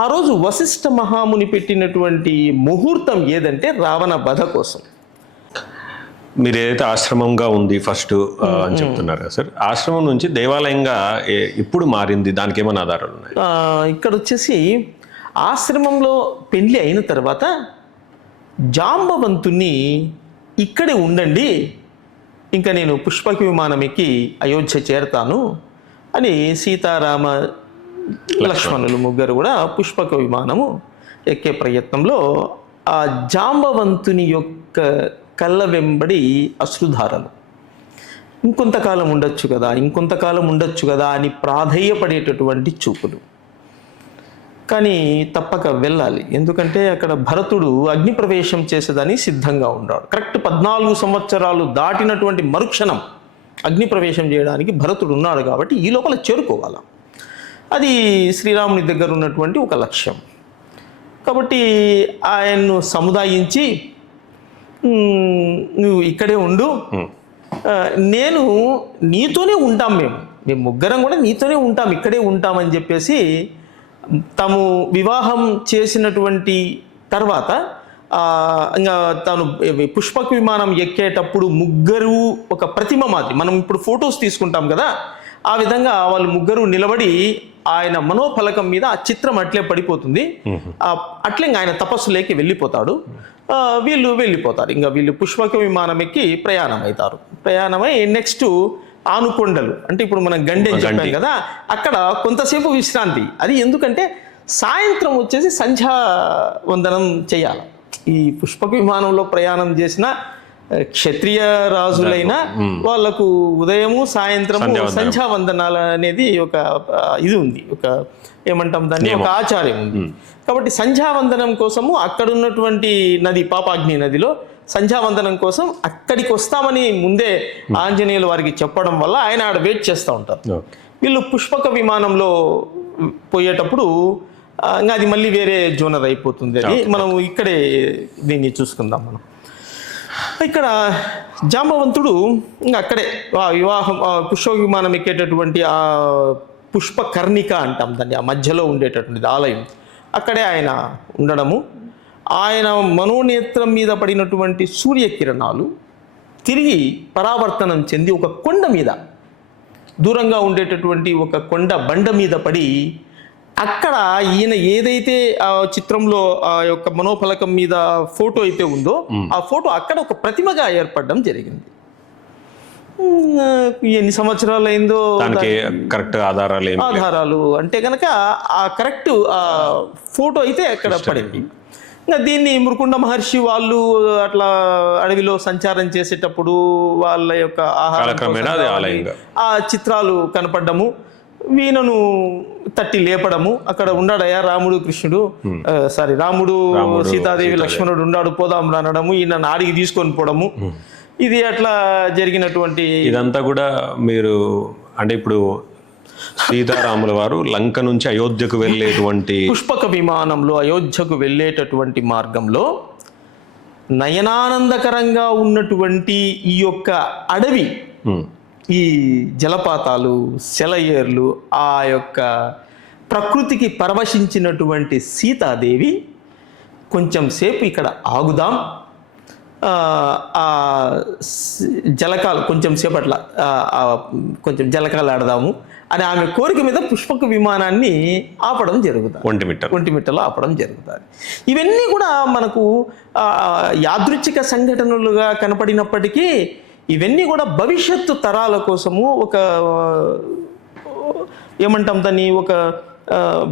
ఆ రోజు వశిష్ఠ మహాముని పెట్టినటువంటి ముహూర్తం ఏదంటే రావణ వధ కోసం. మీరు ఏదైతే ఆశ్రమంగా ఉంది ఫస్ట్ అని చెప్తున్నారు కదా సార్, ఆశ్రమం నుంచి దేవాలయంగా ఎప్పుడు మారింది, దానికి ఏమైనా ఆధారాలు ఉన్నాయి? ఇక్కడ వచ్చేసి ఆశ్రమంలో పెళ్లి అయిన తర్వాత జాంబవంతుని ఇక్కడే ఉండండి, ఇంకా నేను పుష్పక విమానం ఎక్కి అయోధ్య చేరతాను అని సీతారామ లక్ష్మణులు ముగ్గురు కూడా పుష్పక విమానము ఎక్కే ప్రయత్నంలో ఆ జాంబవంతుని యొక్క కళ్ళ వెంబడి అశ్రుధారలు ఇంకొంతకాలం ఉండొచ్చు కదా అని ప్రాధేయపడేటటువంటి చూపులు. కానీ తప్పక వెళ్ళాలి, ఎందుకంటే అక్కడ భరతుడు అగ్ని ప్రవేశం చేసేదని సిద్ధంగా ఉన్నాడు. కరెక్ట్ 14 సంవత్సరాలు దాటినటువంటి మరుక్షణం అగ్ని ప్రవేశం చేయడానికి భరతుడు ఉన్నాడు కాబట్టి ఈ లోపల చేరుకోవాలి. అది శ్రీరాముని దగ్గర ఉన్నటువంటి ఒక లక్ష్యం. కాబట్టి ఆయన్ను సముదాయించి నువ్వు ఇక్కడే ఉండు, నేను నీతోనే ఉంటాం, మేము ముగ్గురం కూడా నీతోనే ఉంటాం, ఇక్కడే ఉంటామని చెప్పేసి తాము వివాహం చేసినటువంటి తర్వాత ఇంకా తాను పుష్పక విమానం ఎక్కేటప్పుడు ముగ్గురు ఒక ప్రతిమ మాదిరి, మనం ఇప్పుడు ఫొటోస్ తీసుకుంటాం కదా, ఆ విధంగా వాళ్ళు ముగ్గురు నిలబడి ఆయన మనోఫలకం మీద ఆ చిత్రం అట్లే పడిపోతుంది. అట్లే ఇంకా ఆయన తపస్సులోకి వెళ్ళిపోతాడు. వీళ్ళు వెళ్ళిపోతారు. ఇంకా వీళ్ళు పుష్పక విమానం ఎక్కి ప్రయాణమై నెక్స్ట్ ఆనుకొండలు అంటే ఇప్పుడు మనం గండి అని చెప్పాం కదా, అక్కడ కొంతసేపు విశ్రాంతి. అది ఎందుకంటే సాయంత్రం వచ్చేసి సంధ్యా వందనం చేయాలి. ఈ పుష్పక విమానంలో ప్రయాణం చేసిన క్షత్రియ రాజులైన వాళ్లకు ఉదయము సాయంత్రము సంధ్యావందనాలు అనేది ఒక ఇది ఉంది, ఒక ఏమంటాం దాన్ని, ఒక ఆచార్యం ఉంది. కాబట్టి సంధ్యావందనం కోసము అక్కడ ఉన్నటువంటి నది పాపాగ్ని నదిలో సంధ్యావందనం కోసం అక్కడికి వస్తామని ముందే ఆంజనేయులు వారికి చెప్పడం వల్ల ఆయన ఆడ వెయిట్ చేస్తూ ఉంటారు. వీళ్ళు పుష్పక విమానంలో పోయేటప్పుడు ఇంకా అది మళ్ళీ వేరే జోనర్ అయిపోతుంది. అది మనం ఇక్కడే దీన్ని చూసుకుందాం. మనం ఇక్కడ జాంబవంతుడు ఇంకా అక్కడే వివాహం పుష్పక విమానం ఎక్కేటటువంటి ఆ పుష్పకర్ణిక అంటాం దాన్ని, ఆ మధ్యలో ఉండేటటువంటిది ఆలయం, అక్కడే ఆయన ఉండడము. ఆయన మనోనేత్రం మీద పడినటువంటి సూర్యకిరణాలు తిరిగి పరావర్తనం చెంది ఒక కొండ మీద, దూరంగా ఉండేటటువంటి ఒక కొండ బండ మీద పడి అక్కడ ఈయన ఏదైతే ఆ చిత్రంలో ఆ యొక్క మనోఫలకం మీద ఫోటో అయితే ఉందో ఆ ఫోటో అక్కడ ఒక ప్రతిమగా ఏర్పడడం జరిగింది. ఎన్ని సంవత్సరాలు అయిందో కరెక్ట్ ఆధారాలు అంటే కనుక ఆ కరెక్ట్ ఆ ఫోటో అయితే అక్కడ పడింది. ఇంకా దీన్ని మృకుండ మహర్షి వాళ్ళు అట్లా అడవిలో సంచారం చేసేటప్పుడు వాళ్ళ యొక్క ఆహారం ఆ చిత్రాలు కనపడ్డము, వీణను తట్టి లేపడము, అక్కడ ఉన్నాడయా రాముడు కృష్ణుడు రాముడు సీతాదేవి లక్ష్మణుడు ఉన్నాడు పోదాం అనడము, ఈయన నాడికి తీసుకొని పోవడము, ఇది అట్లా జరిగినటువంటి ఇదంతా కూడా మీరు అంటే ఇప్పుడు సీతారాముల వారు లంక నుంచి అయోధ్యకు వెళ్ళేటువంటి పుష్పక విమానంలో అయోధ్యకు వెళ్ళేటటువంటి మార్గంలో నయనానందకరంగా ఉన్నటువంటి ఈ యొక్క అడవి, ఈ జలపాతాలు, సెలయేర్లు, ఆ యొక్క ప్రకృతికి పరవశించినటువంటి సీతాదేవి కొంచెం సేపు ఇక్కడ ఆగుదాం, జలకాలు కొంచెం సేపట్ల కొంచెం జలకాలు ఆడదాము అని ఆమె కోరిక మీద పుష్పక విమానాన్ని ఆపడం జరుగుతుంది, ఒంటిమిట్టలో ఆపడం జరుగుతుంది. ఇవన్నీ కూడా మనకు యాదృచ్ఛిక సంఘటనలుగా కనపడినప్పటికీ ఇవన్నీ కూడా భవిష్యత్తు తరాల కోసము ఒక ఏమంటాం దాన్ని, ఒక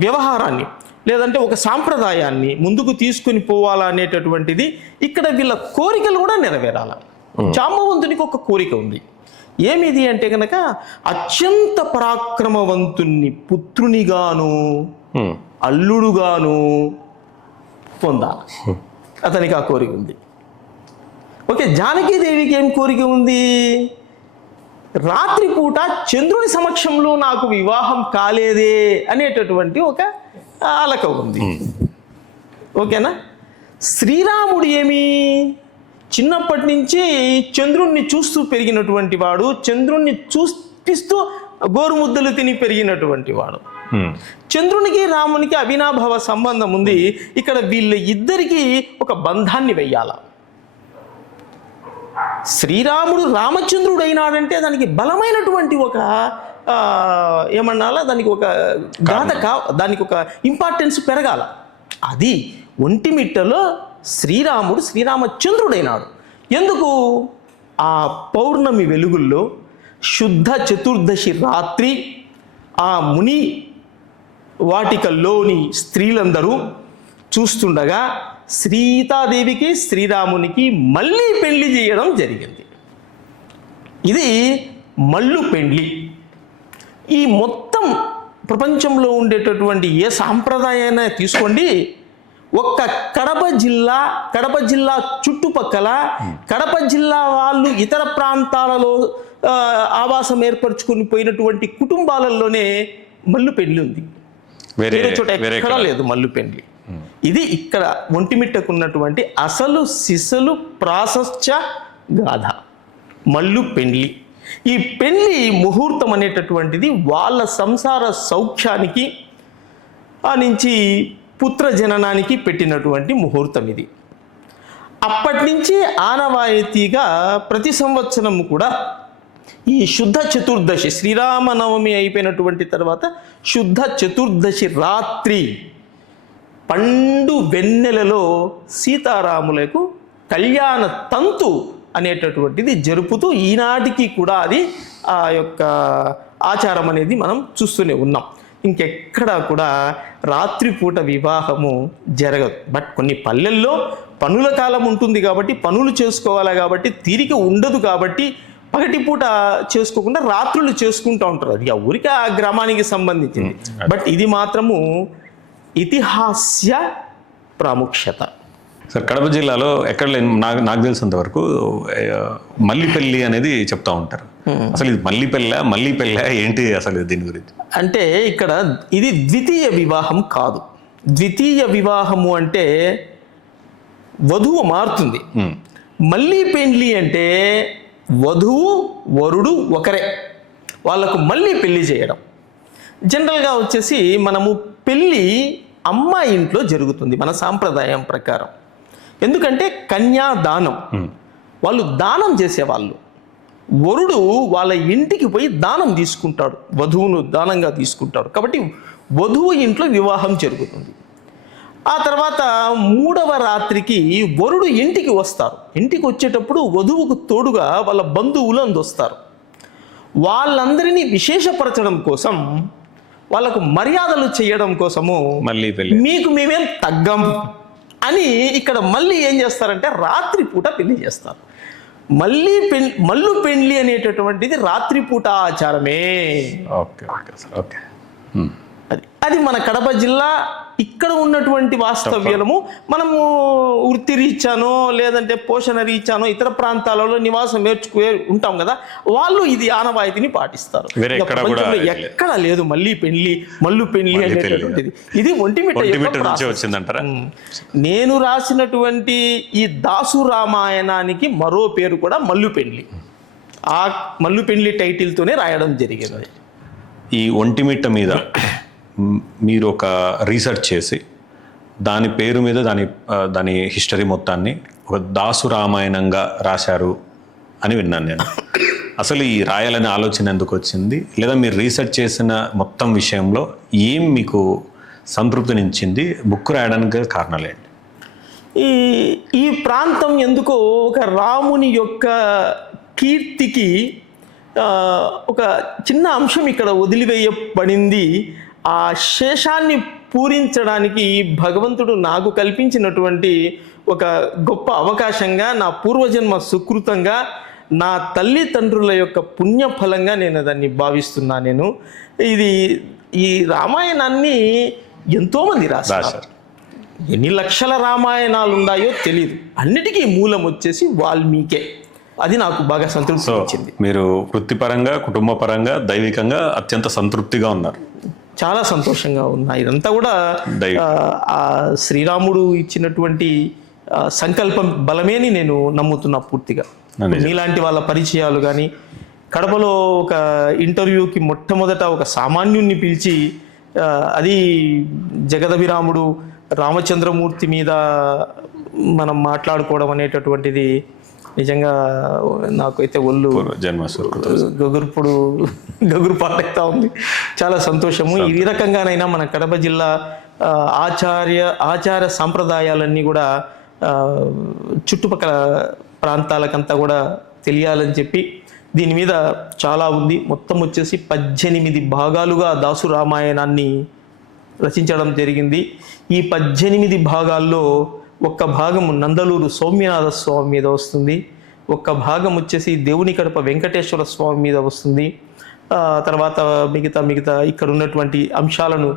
వ్యవహారాన్ని లేదంటే ఒక సాంప్రదాయాన్ని ముందుకు తీసుకుని పోవాలనేటటువంటిది ఇక్కడ వీళ్ళ కోరికలు కూడా నెరవేరాల. జాంబవంతునికి ఒక కోరిక ఉంది, ఏమిది అంటే కనుక అత్యంత పరాక్రమవంతుణ్ణి పుత్రునిగాను అల్లుడుగాను పొందాలి, అతనికి ఆ కోరిక ఉంది. ఓకే, జానకీదేవికి ఏం కోరిక ఉంది? రాత్రిపూట చంద్రుని సమక్షంలో నాకు వివాహం కాలేదే అనేటటువంటి ఒక అలక ఉంది. ఓకేనా? శ్రీరాముడు ఏమి చిన్నప్పటి నుంచి చంద్రుణ్ణి చూస్తూ పెరిగినటువంటి వాడు, చంద్రుణ్ణి చూపిస్తూ గోరుముద్దలు తిని పెరిగినటువంటి వాడు. చంద్రునికి రామునికి అవినాభావ సంబంధం ఉంది. ఇక్కడ వీళ్ళ ఇద్దరికి ఒక బంధాన్ని వెయ్యాల. శ్రీరాముడు రామచంద్రుడు అయినాడంటే దానికి బలమైనటువంటి ఒక ఏమన్నాలా, దానికి ఒక గాథ దానికి ఒక ఇంపార్టెన్స్ పెరగాల. అది ఒంటిమిట్టలో శ్రీరాముడు శ్రీరామచంద్రుడైనాడు. ఎందుకు? ఆ పౌర్ణమి వెలుగుల్లో శుద్ధ చతుర్దశి రాత్రి ఆ ముని వాటికల్లోని స్త్రీలందరూ చూస్తుండగా సీతాదేవికి శ్రీరామునికి మళ్ళీ పెళ్లి చేయడం జరిగింది. ఇది మల్లు పెండ్లి. ఈ మొత్తం ప్రపంచంలో ఉండేటటువంటి ఏ సాంప్రదాయాన్ని తీసుకోండి, ఒక్క కడప జిల్లా చుట్టుపక్కల కడప జిల్లా వాళ్ళు ఇతర ప్రాంతాలలో ఆవాసం ఏర్పరచుకుని పోయినటువంటి కుటుంబాలలోనే మల్లు పెండ్లి ఉంది. వేరే చోట ఎక్కడా లేదు మల్లు పెండ్లి. ఇది ఇక్కడ ఒంటిమిట్టకు ఉన్నటువంటి అసలు సిసలు ప్రాశస్త్య గాథ మల్లు పెండ్లి. ఈ పెళ్లి ముహూర్తం అనేటటువంటిది వాళ్ళ సంసార సౌఖ్యానికి ఆ నుంచి పుత్ర జననానికి పెట్టినటువంటి ముహూర్తం ఇది. అప్పటి నుంచి ఆనవాయితీగా ప్రతి సంవత్సరం కూడా ఈ శుద్ధ చతుర్దశి, శ్రీరామనవమి అయిపోయినటువంటి తర్వాత శుద్ధ చతుర్దశి రాత్రి పండు వెన్నెలలో సీతారాములకు కళ్యాణ తంతు అనేటటువంటిది జరుపుతూ ఈనాటికి కూడా అది ఆ యొక్క ఆచారం అనేది మనం చూస్తూనే ఉన్నాం. ఇంకెక్కడా కూడా రాత్రిపూట వివాహము జరగదు. బట్ కొన్ని పల్లెల్లో పనుల కాలం ఉంటుంది కాబట్టి, పనులు చేసుకోవాలి కాబట్టి, తీరిక ఉండదు కాబట్టి పగటిపూట చేసుకోకుండా రాత్రులు చేసుకుంటూ ఉంటారు. అది ఆ ఊరికి ఆ గ్రామానికి సంబంధించింది. బట్ ఇది మాత్రము ఇతిహాస్య ప్రాముఖ్యత. సార్, కడప జిల్లాలో ఎక్కడ నాకు తెలిసినంత వరకు మల్లిపల్లి అనేది చెప్తా ఉంటారు. అసలు ఇది మల్లిపల్లె ఏంటి అసలు దీని గురించి? అంటే ఇక్కడ ఇది ద్వితీయ వివాహం కాదు. ద్వితీయ వివాహము అంటే వధువు మారుతుంది. మళ్ళీ పెండ్లి అంటే వధువు వరుడు ఒకరే, వాళ్ళకు మళ్ళీ పెళ్లి చేయడం. జనరల్గా వచ్చేసి మనము పెళ్ళి అమ్మాయి ఇంట్లో జరుగుతుంది మన సాంప్రదాయం ప్రకారం. ఎందుకంటే కన్యాదానం, వాళ్ళు దానం చేసేవాళ్ళు. వరుడు వాళ్ళ ఇంటికి పోయి దానం తీసుకుంటాడు, వధువును దానంగా తీసుకుంటాడు. కాబట్టి వధువు ఇంట్లో వివాహం జరుగుతుంది. ఆ తర్వాత మూడవ రాత్రికి వరుడు ఇంటికి వస్తారు. ఇంటికి వచ్చేటప్పుడు వధువుకు తోడుగా వాళ్ళ బంధువులు వస్తారు. వాళ్ళందరినీ విశేషపరచడం కోసం, వాళ్ళకు మర్యాదలు చేయడం కోసము మీకు మేమేం తగ్గం అని ఇక్కడ మళ్ళీ ఏం చేస్తారంటే రాత్రిపూట పెళ్లి చేస్తారు. మల్లు పెండ్లి అనేటటువంటిది రాత్రిపూట ఆచారమే. అది మన కడప జిల్లా ఇక్కడ ఉన్నటువంటి వాస్తవ్యము. మనము వృత్తి రీత్యానో లేదంటే పోషణ రీత్యానో ఇతర ప్రాంతాలలో నివాసం ఉంటాం కదా, వాళ్ళు ఇది ఆనవాయితీని పాటిస్తారు. ఎక్కడ లేదు మల్లు పెండ్లి అనేటటువంటిది. ఇది ఒంటిమిట్ట వచ్చిందంటారా? నేను రాసినటువంటి ఈ దాసు రామాయణానికి మరో పేరు కూడా మల్లు పెండ్లి. ఆ మల్లు పెండ్లి టైటిల్తోనే రాయడం జరిగింది. ఈ ఒంటిమిట్ట మీద మీరు ఒక రీసెర్చ్ చేసి దాని పేరు మీద దాని హిస్టరీ మొత్తాన్ని ఒక దాసు రామాయణంగా రాశారు అని విన్నాను నేను. అసలు ఈ రాయాలనే ఆలోచన ఎందుకు వచ్చింది, లేదా మీరు రీసెర్చ్ చేసిన మొత్తం విషయంలో ఏం మీకు సంతృప్తినిచ్చింది, బుక్ రాయడానికి కారణాలు ఏంటి? ఈ ప్రాంతం ఎందుకో ఒక రాముని యొక్క కీర్తికి ఒక చిన్న అంశం ఇక్కడ వదిలివేయబడింది. ఆ శేషాన్ని పూరించడానికి భగవంతుడు నాకు కల్పించినటువంటి ఒక గొప్ప అవకాశంగా, నా పూర్వజన్మ సుకృతంగా నా తల్లిదండ్రుల యొక్క పుణ్యఫలంగా నేను దాన్ని భావిస్తున్నా. నేను ఇది ఈ రామాయణాన్ని ఎంతోమంది రాశారు. ఎన్ని లక్షల రామాయణాలు ఉన్నాయో తెలియదు. అన్నిటికీ మూలం వచ్చేసి వాల్మీకే. అది నాకు బాగా సంతృప్తి ఇచ్చింది. మీరు వృత్తిపరంగా, కుటుంబ పరంగా, దైవికంగా అత్యంత సంతృప్తిగా ఉన్నారు. చాలా సంతోషంగా ఉన్నాయి. ఇదంతా కూడా ఆ శ్రీరాముడు ఇచ్చినటువంటి సంకల్పం బలమేని నేను నమ్ముతున్నా పూర్తిగా. మీలాంటి వాళ్ళ పరిచయాలు కానీ, కడపలో ఒక ఇంటర్వ్యూకి మొట్టమొదట ఒక సామాన్యుణ్ణి పిలిచి అది జగదభిరాముడు రామచంద్రమూర్తి మీద మనం మాట్లాడుకోవడం అనేటటువంటిది నిజంగా నాకైతే ఒళ్ళు గగురు పాటెక్తా ఉంది. చాలా సంతోషము. ఈ రకంగానైనా మన కడప జిల్లా ఆచార సాంప్రదాయాలన్నీ కూడా చుట్టుపక్కల ప్రాంతాలకంతా కూడా తెలియాలని చెప్పి దీని మీద చాలా ఉంది. మొత్తం వచ్చేసి 18 భాగాలుగా దాసు రామాయణాన్ని రచించడం జరిగింది. ఈ 18 భాగాల్లో ఒక్క భాగము నందలూరు సౌమ్యనాథ స్వామి మీద వస్తుంది, ఒక్క భాగం వచ్చేసి దేవుని కడప వెంకటేశ్వర స్వామి మీద వస్తుంది. తర్వాత మిగతా ఇక్కడ ఉన్నటువంటి అంశాలను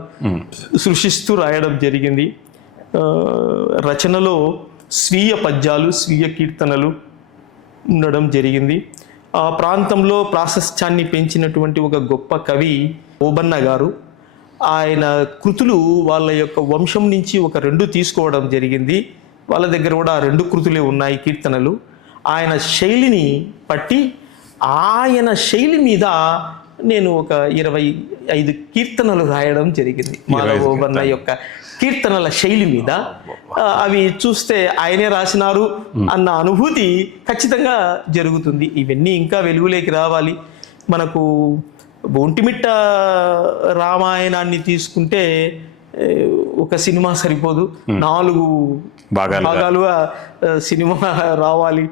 సృష్టిస్తూ రాయడం జరిగింది. రచనలో స్వీయ పద్యాలు, స్వీయ కీర్తనలు ఉండడం జరిగింది. ఆ ప్రాంతంలో ప్రాశస్త్యాన్ని పెంచినటువంటి ఒక గొప్ప కవి ఓబన్న గారు. ఆయన కృతులు వాళ్ళ యొక్క వంశం నుంచి ఒక 2 తీసుకోవడం జరిగింది. వాళ్ళ దగ్గర కూడా 2 కృతులే ఉన్నాయి, కీర్తనలు. ఆయన శైలిని పట్టి ఆయన శైలి మీద నేను ఒక 25 కీర్తనలు రాయడం జరిగింది. మాధవ ఓబన్న యొక్క కీర్తనల శైలి మీద. అవి చూస్తే ఆయనే రాసినారు అన్న అనుభూతి ఖచ్చితంగా జరుగుతుంది. ఇవన్నీ ఇంకా వెలుగులోకి రావాలి. మనకు ఒంటిమిట్ట రామాయణాన్ని తీసుకుంటే ఒక సినిమా సరిపోదు, 4 భాగాలుగా సినిమా రావాలి.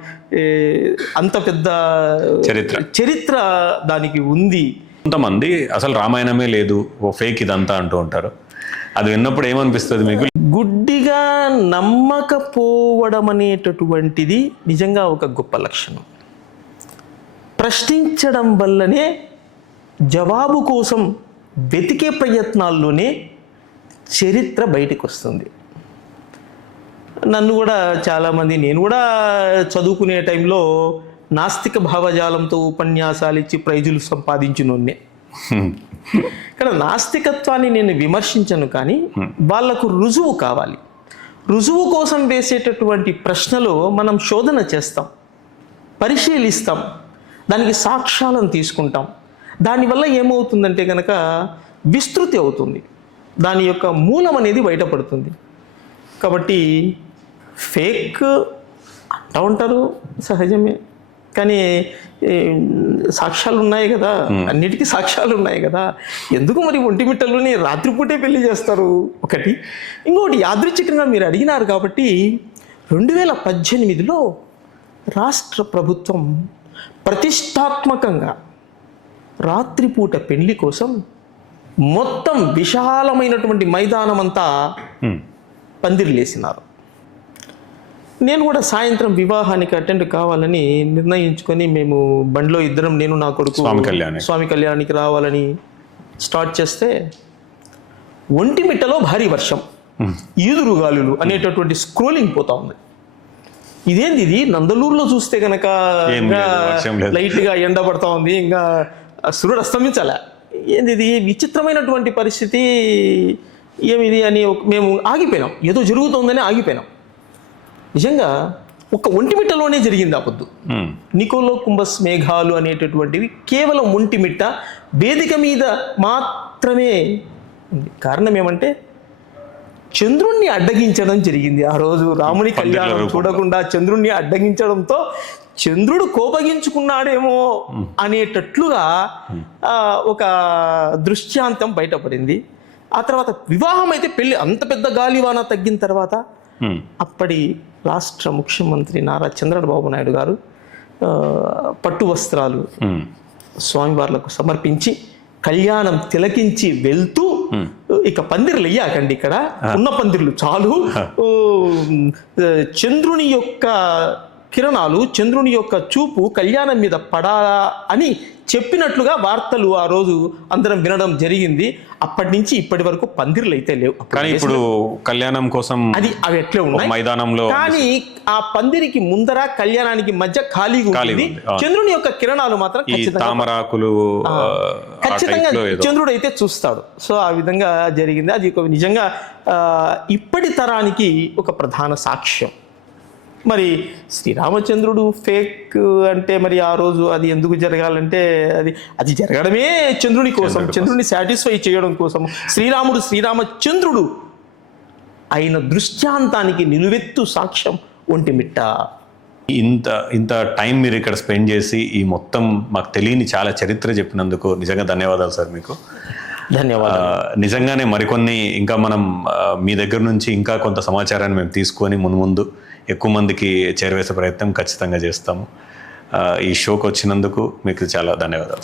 అంత పెద్ద చరిత్ర దానికి ఉంది. కొంతమంది అసలు రామాయణమే లేదు, ఓ ఫేక్ ఇదంతా అంటూ ఉంటారు. అది విన్నప్పుడు ఏమనిపిస్తుంది మీకు? గుడ్డిగా నమ్మకపోవడం అనేటటువంటిది నిజంగా ఒక గొప్ప లక్షణం. ప్రశ్నించడం వల్లనే, జవాబు కోసం వెతికే ప్రయత్నాల్లోనే చరిత్ర బయటకు వస్తుంది. నన్ను కూడా చాలామంది, నేను కూడా చదువుకునే టైంలో నాస్తిక భావజాలంతో ఉపన్యాసాలు ఇచ్చి ప్రైజులు సంపాదించినోన్నే. ఇక్కడ నాస్తికత్వాన్ని నేను విమర్శించను, కానీ వాళ్లకు రుజువు కావాలి. రుజువు కోసం వేసేటటువంటి ప్రశ్నలు మనం శోధన చేస్తాం, పరిశీలిస్తాం, దానికి సాక్ష్యాలను తీసుకుంటాం. దానివల్ల ఏమవుతుందంటే కనుక విస్తృతి అవుతుంది, దాని యొక్క మూలం అనేది బయటపడుతుంది. కాబట్టి ఫేక్ అంటూ ఉంటారు, సహజమే. కానీ సాక్ష్యాలు ఉన్నాయి కదా, అన్నిటికీ సాక్ష్యాలు ఉన్నాయి కదా. ఎందుకు మరి ఒంటిమిట్టలోని రాత్రిపూటే పెళ్లి చేస్తారు? ఒకటి. ఇంకోటి యాదృచ్ఛికంగా మీరు అడిగినారు కాబట్టి 2018లో రాష్ట్ర ప్రభుత్వం ప్రతిష్టాత్మకంగా రాత్రిపూట పెళ్లి కోసం మొత్తం విశాలమైనటువంటి మైదానం అంతా పందిర్లేసినారు. నేను కూడా సాయంత్రం వివాహానికి అటెండ్ కావాలని నిర్ణయించుకొని మేము బండిలో ఇద్దరం, నేను నా కొడుకు స్వామి కళ్యాణానికి రావాలని స్టార్ట్ చేస్తే ఒంటిమిట్టలో భారీ వర్షం, ఈదురుగాలులు అనేటటువంటి స్క్రోలింగ్ పోతా ఉంది. ఇదేంది ఇది? నందలూరులో చూస్తే కనుక లైట్గా ఎండ పడతా ఉంది, ఇంకా సూర్యుడు అస్తమించాలా. ఏంది ఇది? విచిత్రమైనటువంటి పరిస్థితి. ఏమిది అని మేము ఆగిపోయినాం, ఏదో జరుగుతుందని ఆగిపోయినాం. నిజంగా ఒక ఒంటిమిట్టలోనే జరిగింది ఆ పొద్దు. నికోలో కుంభస్ మేఘాలు అనేటటువంటివి కేవలం ఒంటిమిట్ట వేదిక మీద మాత్రమే ఉంది. కారణం ఏమంటే చంద్రుణ్ణి అడ్డగించడం జరిగింది ఆ రోజు. రాముని కళ్యాణం చూడకుండా చంద్రుణ్ణి అడ్డగించడంతో చంద్రుడు కోపగించుకున్నాడేమో అనేటట్లుగా ఒక దృశ్యాంతం బయటపడింది. ఆ తర్వాత వివాహం అయితే, పెళ్లి అంత పెద్ద గాలివాన తగ్గిన తర్వాత అప్పటి రాష్ట్ర ముఖ్యమంత్రి నారా చంద్రబాబు నాయుడు గారు పట్టు వస్త్రాలు స్వామివార్లకు సమర్పించి కళ్యాణం తిలకించి వెళ్తూ, ఇక పందిర్లు అయ్యాకండి, ఇక్కడ ఉన్న పందిర్లు చాలు, చంద్రుని యొక్క కిరణాలు, చంద్రుని యొక్క చూపు కళ్యాణం మీద పడాలా అని చెప్పినట్లుగా వార్తలు ఆ రోజు అందరం వినడం జరిగింది. అప్పటి నుంచి ఇప్పటి వరకు పందిర్లు అయితే లేవు. కానీ ఇప్పుడు కళ్యాణం కోసం అవి ఎట్లే ఉన్నాయి మైదానంలో కానీ ఆ పందిరికి ముందర కళ్యాణానికి మధ్య ఖాళీగా ఉంటుంది. చంద్రుని యొక్క కిరణాలు మాత్రం తామరాకులు ఖచ్చితంగా చంద్రుడు అయితే చూస్తాడు. సో ఆ విధంగా జరిగింది. అది ఒక నిజంగా ఇప్పటి తరానికి ఒక ప్రధాన సాక్ష్యం. మరి శ్రీరామచంద్రుడు ఫేక్ అంటే మరి ఆ రోజు అది ఎందుకు జరగాలంటే అది జరగడమే చంద్రుని కోసం, చంద్రుని సాటిస్ఫై చేయడం కోసం. శ్రీరామచంద్రుడు అయిన దృష్టాంతానికి నిలువెత్తు సాక్ష్యం ఒంటిమిట్ట. ఇంత టైం మీరు ఇక్కడ స్పెండ్ చేసి ఈ మొత్తం మాకు తెలియని చాలా చరిత్ర చెప్పినందుకు నిజంగా ధన్యవాదాలు సార్. మీకు ధన్యవాదాలు. నిజంగానే మరికొన్ని ఇంకా మనం మీ దగ్గర నుంచి ఇంకా కొంత సమాచారాన్ని మేము తీసుకొని ముందు ఎక్కువ మందికి చేరవేసే ప్రయత్నం ఖచ్చితంగా చేస్తాము. ఈ షోకి వచ్చినందుకు మీకు చాలా ధన్యవాదాలు.